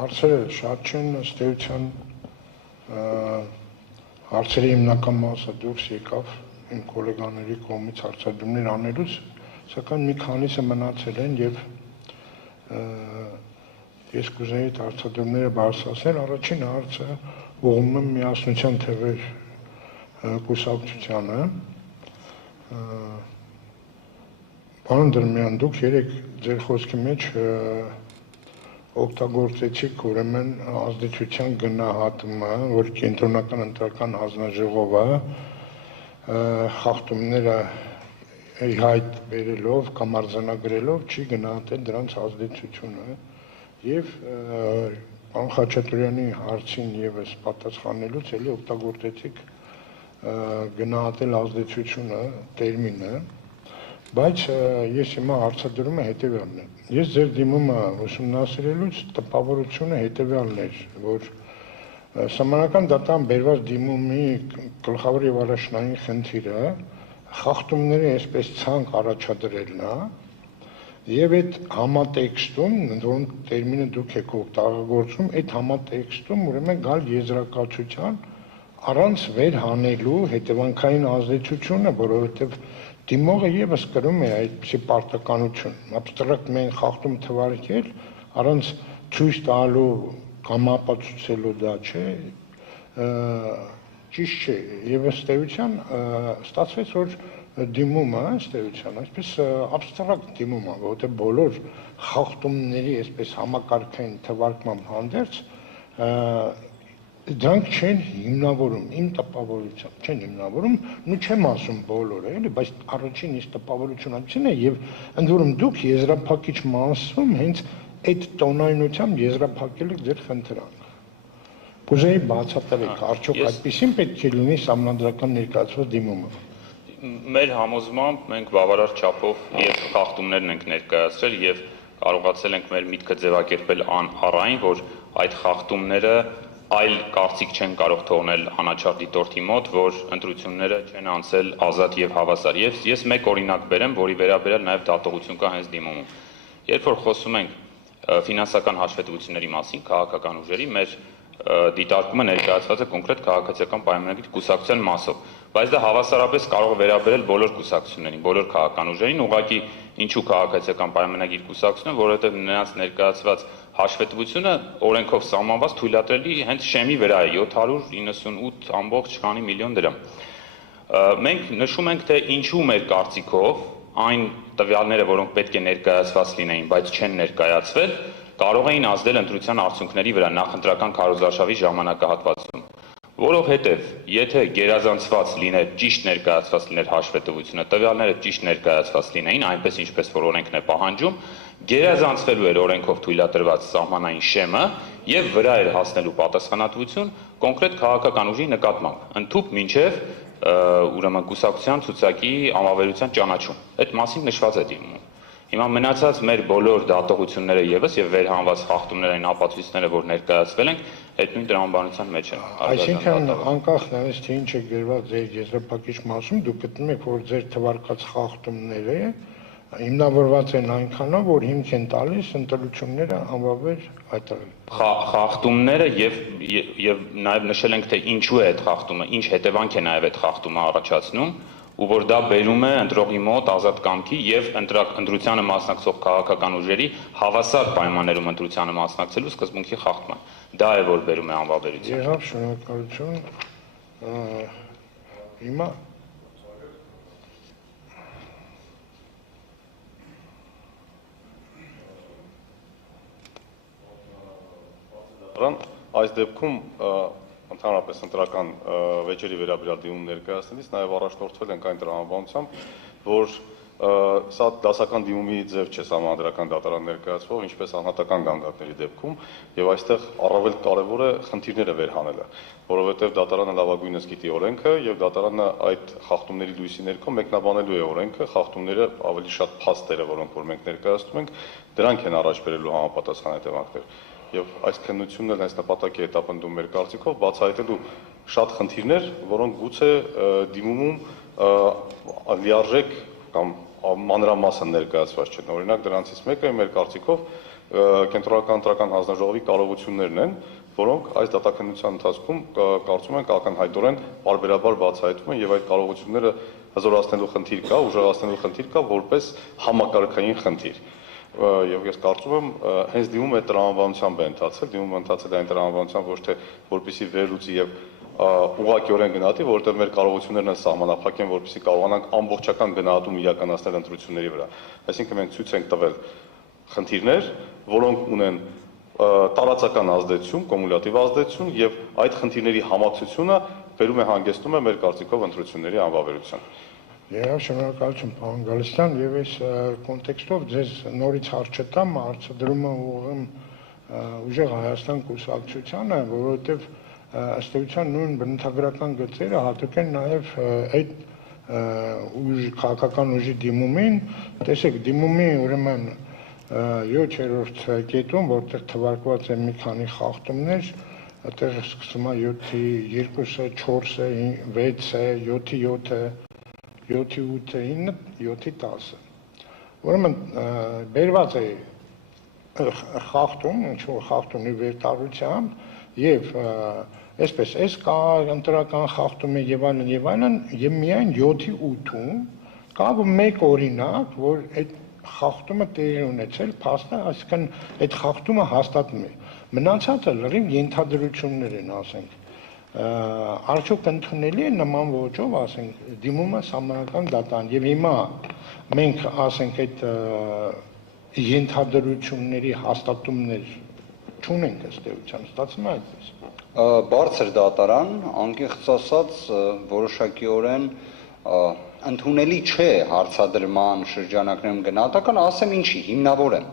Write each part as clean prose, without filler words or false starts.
Հարցերը շատ չեն, ըստ էության հարցերի հիմնական մասը դուրս եկավ իմ գոլեգաների կողմից հարցադրումներ անելուց, սակայն մի քանիսը մնացել են եւ ես կուզեի այդ հարցադրումները բարձրացնել։ Առաջին հարցը ուղղում եմ Միասնության թվեր կուսակցությանը։ Պարոն Դրմյան, դուք երեք ձեր խոսքի մեջ օգտագործեցիք ուրեմն ազդեցության գնահատումը, որ կենտրոնական ընտրական հանձնաժողովը խախտումները հայտ բերելով կամ արձանագրելով չի գնահատել դրանց ազդեցությունը եւ պարոն Խաչատրյանի հարցին եւս պատասխանելուց էլի օգտագործեցիք գնահատել ազդեցությունը տերմինը, բայց ես հիմա հարցադրում եմ հետեւյալն է։ Ես ձեր դիմումը ուսումնասիրելուց տպավորությունը հետեւյալն էր, որ Սահմանադրական դատարան բերված դիմումի գլխավոր եւ առաջնային խնդիրը խախտումների այսպես ցանկ առաջադրելն է եւ այդ համատեքստում, որոնց տերմինը դուք եք օգտագործում, այդ համատեքստում ուրեմն գալ եզրակացության առանց վերհանելու հետևանքային ազդեցությունը, որովհետեւ դիմողը եւս կրում է այդպիսի պարտականություն, абստրակտ մեն խախտում թվարկել առանց ցույց տալու կամ ապացուցելու դա չէ, ճիշտ չէ, եւ ըստ էության ստացվեց, որ դիմումը ըստ էության այսպես абստրակտ դիմում է, որովհետեւ բոլոր խախտումների այսպես համակարգային թվարկման հանդերձ դրանք չեն հիմնավորում, իմ տպավորությամբ չեն հիմնավորում, ու չեմ ասում բոլորը, էլի, բայց առաջին իսկ տպավորությունն է եւ ընդ որում դուք եզրափակիչ մասում հենց այդ տոնայնությամբ եզրափակել եք ձեր խնդրանքը։ Կուզեի բացատրեք, արդյոք այդպեսին պետք է լինի սահմանադրական ներկայացված դիմումը։ Մեր համոզմամբ մենք բավարար չափով եւ խախտումներն ենք ներկայացրել եւ կարողացել ենք մեր միտքը ձևակերպել առայն, որ այդ խախտումները այլ կարծիք չեն կարող թողնել անաչառ դիտորդի մոտ, որ ընտրությունները չեն անցել ազատ եւ հավասար։ Եվ ես մեկ օրինակ բերեմ, որի վերաբերյալ նաեւ դատողություն կա հենց դիմումում։ Երբ որ խոսում ենք ֆինանսական հաշվետվությունների մասին, քաղաքական ուժերի, մեր դիտարկումը ներկայացված է կոնկրետ քաղաքացիական պայմանագրի կուսակցության մասով, բայց դա հավասարապես կարող է վերաբերել բոլոր կուսակցություններին, բոլոր քաղաքական ուժերին, ուղղակի ինչու քաղաքացիական պայմանագիր կուսակցությունը, որովհետև նրանց ներկայացված հաշվետվությունը օրենքով սահմանված թույլատրելի հենց շեմի վրա է 798 միլիոն դրամ։ Մենք նշում ենք, թե ինչու մեր կարծիքով այն տվյալները, որոնք պետք է ներկայացված լինեին, բայց չեն ներկայացվել, կարող էին ազդել ընտրության արդյունքների վրա նախընտրական քարոզարշավի ժամանակահատվածում։ Որովհետև եթե գերազանցված լիներ, ճիշտ ներկայացված լիներ հաշվետվությունը, տվյալները ճիշտ ներկայացված լինեին, այնպես ինչպես որ օրենքն է պահանջում, գերազանցվելու էր օրենքով թույլատրված սահմանային շեմը եւ վրա էր հասնելու պատասխանատվություն կոնկրետ քաղաքական ուժի նկատմամբ, ընդհուպ մինչեւ ուրեմն կուսակցության ցուցակի անվավերության ճանաչում։ Այդ մասին նշված է դիմումում։ Հիմա մնացած մեր բոլոր դատողությունները եւս եւ վերհանված խախտումներային ապացույցները, որ ներկայացվել են, այդ նույն տրամաբանության մեջ են։ Այսինքն անկախ նրանից թե ինչ է գրված ձեր եզրափակիչ մասում, դուք գտնում եք, որ ձեր թվարկած խախտումները հիմնավորված են այնքանով, որ հիմք են տալիս ընտրությունները անվավեր հայտարարել։ Խախտումները եւ նաեւ նշել ենք, թե ինչու է այդ խախտումը, ինչ հետևանք է նաեւ այդ խախտումը առաջացնում, ու որ դա բերում է ընտրողի մոտ ազատ կամքի եւ ընտրությանը մասնակցող քաղաքական ուժերի հավասար պայմաններում ընտրությանը մասնակցելու սկզբունքի խախտման։ Դա է որ բերում է անվավերության։ Եղավ, շնորհակալություն։ Հիմա այս դեպքում ընդհանրապես ընտրական վեճերի վերաբերյալ դիմում ներկայացնելիս նաև առաջնորդվել ենք այն տրամաբանությամբ, որ սա դասական դիմումի ձև չէ սահմանադրական դատարան ներկայացվող, ինչպես անհատական գանգատների դեպքում, եւ այստեղ առավել կարևոր է խնդիրները վերհանելը, որովհետեւ դատարանը լավագույնս գիտի օրենքը եւ դատարանը այդ խախտումների լույսի ներքո մեկնաբանելու է օրենքը, խախտումները ավելի շատ փաստերը, որոնք որ մենք ներկայացնում ենք, դրանք են առաջ բերելու համապատասխան հետևանքներ։ Եվ այս քննությունն էլ այս նպատակի հետապնդում մեր կարծիքով բացահայտելու շատ խնդիրներ, որոնք գուցե դիմումում լիարժեք կամ մանրամասն ներկայացված չեն։ Օրինակ դրանցից մեկը մեր կարծիքով կենտրոնական ընտրական հանձնաժողովի կարողություններն են, որոնք այս դատաքննության ընթացքում կարծում ենք ակնհայտորեն պարբերաբար բացահայտվում են եւ այդ կարողությունները հզորացնելու խնդիր կա, ուժեղացնելու խնդիր կա որպես համակարգային խնդիր։ Եվ ես կարծում եմ հենց դիմումը այդ տրամաբանությամբ է ընթացել, դիմումը ընթացել է այն տրամաբանությամբ ոչ թե որպեսի վերլուծի եւ ուղղակիորեն գնահատի, որովհետեւ մեր կարողություններն են սահմանափակ են, որպեսի կարողանանք ամբողջական գնահատում իրականացնել ընտրությունների վրա։ Այսինքն մենք ցույց ենք տվել խնդիրներ, որոնք ունեն տարածական ազդեցություն, կումուլյատիվ ազդեցություն եւ այդ խնդիրների համակցությունը վերում է հանգեցնում է մեր կարծիքով ընտրությունների անվավերության։ Եվ շնորհակալություն պարոն Գալստյան, եւ այս կոնտեքստով ձեզ նորից հարց չտամ, հարցը դրում եմ ուղղում ուժեղ Հայաստան կուսակցությանը, որովհետեւ ըստ էության նույն բնութագրական գծերը հատուկ են նաեւ այդ քաղաքական ուժի դիմումին, տեսեք, դիմումի ուրեմն 7-րդ կետում, որտեղ թվարկված է մի քանի խախտումներ, այդտեղ սկսվում է 7-ի 2-ը, 4-ը, 6-ը, 7-ի 7-ը, 7-ի 8-ը, 9-ը, 7-ի 10-ը։ Ուրեմն բերված է խախտում, ինչ-որ խախտումի վերտարությամբ եւ այսպես, այս կա ընտրական խախտում է եւ այլն, եւ միայն 7-ի 8-ում կա մեկ օրինակ, որ այդ խախտումը տեղի ունեցել, փաստը, այսինքն այդ խախտումը հաստատվում է։ Մնացածը լրիվ ենթադրություններ են, ասենք, արդյոք ընդունելի է նման ոճով, ասենք, դիմումը սահմանական դատան, եւ հիմա մենք, ասենք, այդ ենթադրությունների հաստատումներ չունենք ըստ էության, ստացվում է այդպես։ Բարձր դատարան, անկեղծ ասած, որոշակիորեն ընդունելի չէ հարցադրման շրջանակներում գնահատական, ասեմ ինչի, հիմնավոր եմ։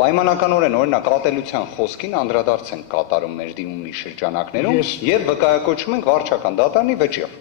Պայմանականորեն օրինակ ատելության խոսքին անդրադարձ ենք կատարում մեր դիմումի շրջանակներում եւ վկայակոչում ենք վարչական դատարանի վճիռ։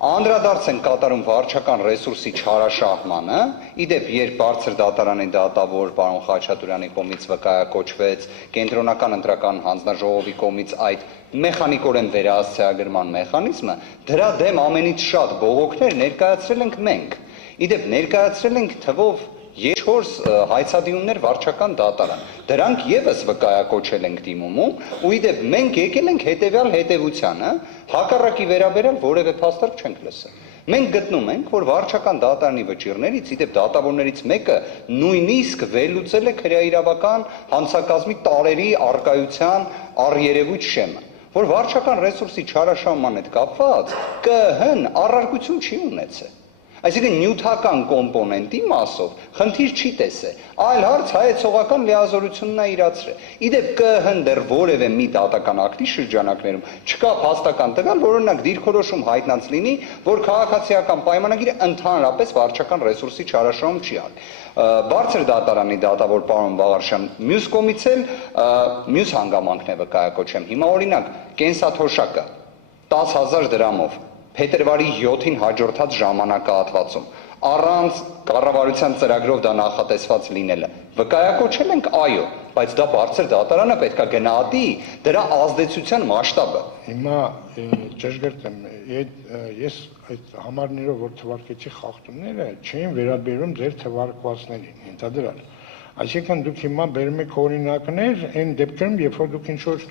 Անդրադարձ ենք կատարում վարչական ռեսուրսի չարաշահմանը, իդեպ երբ բարձր դատարանի դատավոր պարոն Խաչատուրյանի կողմից վկայակոչվեց կենտրոնական ընտրական հանձնաժողովի կողմից այդ մեխանիկորեն վերահասցեագրման մեխանիզմը, դրա դեմ ամենից շատ բողոքներ ներկայացրել ենք մենք։ Իդեպ ներկայացրել ենք թվով 4 հայցադիմումներ վարչական դատարան։ Դրանք եւս վկայակոչել ենք դիմումում, ու իդեպ մենք եկել ենք հետեւյալ հետեւությանը, հակառակի վերաբերյալ որևէ փաստարկ չենք լսել։ Մենք գտնում ենք, որ վարչական դատարանի վճիռներից, իդեպ դատավորներից մեկը նույնիսկ վերլուծել է քրեաիրավական հանցակազմի տարերի արկայության առերևույթ շեմը, որ վարչական ռեսուրսի չարաշահման հետ կապված ԿՀ-ն առարկություն չի ունեցել։ Այսինքն նյութական կոմպոնենտի մասով խնդիր չի տեսել, այլ հարց հայեցողական լիազորությունն է իրացրել։ Իդեպ ԿՀ-ն դեռ որևէ մի դատական ակտի շրջանակներում չկա փաստական տվյալ, որ օրինակ դիրքորոշում հայտնած լինի, որ քաղաքացիական պայմանագիրը ընդհանրապես վարչական ռեսուրսի չարաշահում չի արել։ Բարձր դատարանի դատավոր պարոն Բաղարշյան, մյուս կողմից էլ մյուս հանգամանքն է վկայակոչեմ։ Հիմա օրինակ կենսաթոշակը 10,000 դրամով փետրվարի 7-ին հաջորդած ժամանակահատվածում առանց կառավարության ծրագրով դա նախատեսված լինելը վկայակոչել ենք, այո, բայց դա բարձր դատարանը պետք է գնահատի դրա ազդեցության մասշտաբը։ Հիմա ճշգրիտ եմ, ես այդ համարներով որ թվարկեցի խախտումները չէին վերաբերում ձեր թվարկվածներին, ենթադրյալ։ Այսինքն դուք հիմա բերում եք օրինակներ այն դեպքերում, երբ որ դուք ինչ-որ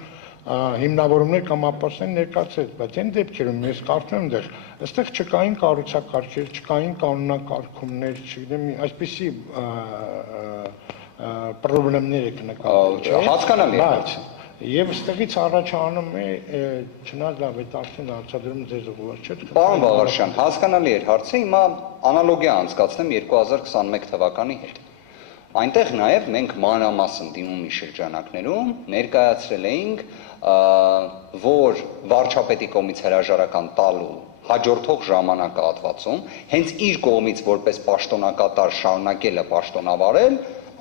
հիմնավորումներ կամ ապացույցներ ներկայացրել, բայց այն դեպքերում ես կարծում եմ այստեղ չկային կառուցակարգեր, չկային կանոնակարգումներ, չգիտեմ, այսպիսի խնդիրներ եք նկատել։ Հասկանալի է։ Եվ ստեղից առաջանում է չնայած լավ այդ արդեն հարցադրում ձեզ ուղղված չէ։ Պարոն Բաղարշյան, հասկանալի էր հարցը, հիմա անալոգիա անցկացնեմ 2021 թվականի հետ։ Այնտեղ նաև մենք մանրամասն դիմումի շրջանակներում ներկայացրել էինք, որ վարչապետի կողմից հրաժարական տալու հաջորդող ժամանակահատվածում հենց իր կողմից որպես պաշտոնակատար շարունակելը պաշտոնավարել,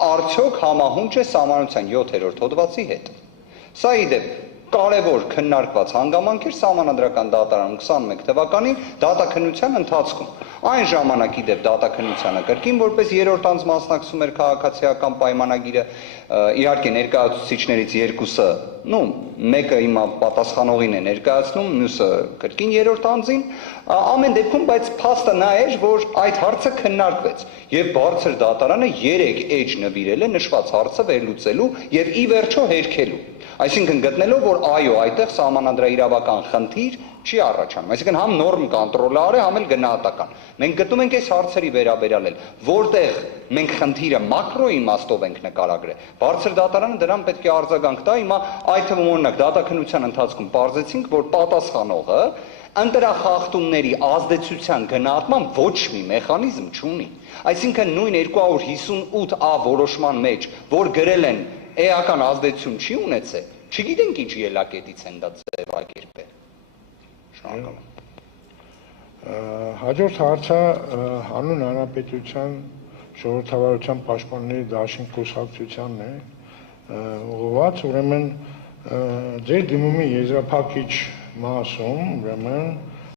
արդյոք համահունչ է Սահմանության 7-րդ հոդվածի հետ։ Սա իդեպ կարևոր քննարկված հանգամանք էր Սահմանադրական դատարանում 21 թվականին դատաքննության ընթացքում։ Այն ժամանակ իդեպ դատաքննությանը կրկին որպես երրորդ անձ մասնակցում էր քաղաքացիական պայմանագիրը, իհարկե ներկայացուցիչներից երկուսը, մեկը հիմա պատասխանողին է ներկայացնում, մյուսը կրկին երրորդ անձին, ամեն դեպքում, բայց փաստը նա էր, որ այդ հարցը քննարկվեց եւ բարձր դատարանը 3 էջ նվիրել է նշված հարցը վերլուծելու եւ ի վերջո հերքելու։ Այսինքն գտնելով, որ այո, այդտեղ սահմանադրաիրավական խնդիր չի առաջանում, այսինքն համ նորմ կոնտրոլար է, համ էլ գնահատական։ Մենք գտնում ենք այս հարցերի վերաբերյալ, որտեղ մենք խնդիրը մակրո իմաստով ենք նկարագրել։ Բարձր դատարանը դրան պետք է արձագանք տա, հիմա այդ թվում օրինակ դատաքննության ընթացքում պարզեցինք, որ պատասխանողը ընտրախախտումների ազդեցության գնահատման ոչ մի մեխանիզմ չունի։ Այսինքն նույն 258A որոշման մեջ, որ գրել են էական ազդեցություն չի ունեցել, չգիտենք ինչ ելակետից են դա ձևակերպել։ Շնորհակալ եմ։ Հաջորդ հարցը հանուն հանրապետության ժողովրդավարության պաշտպանների դաշինք կուսակցությանն է ուղղված, ուրեմն ձեր դիմումի եզրափակիչ մասում, ուրեմն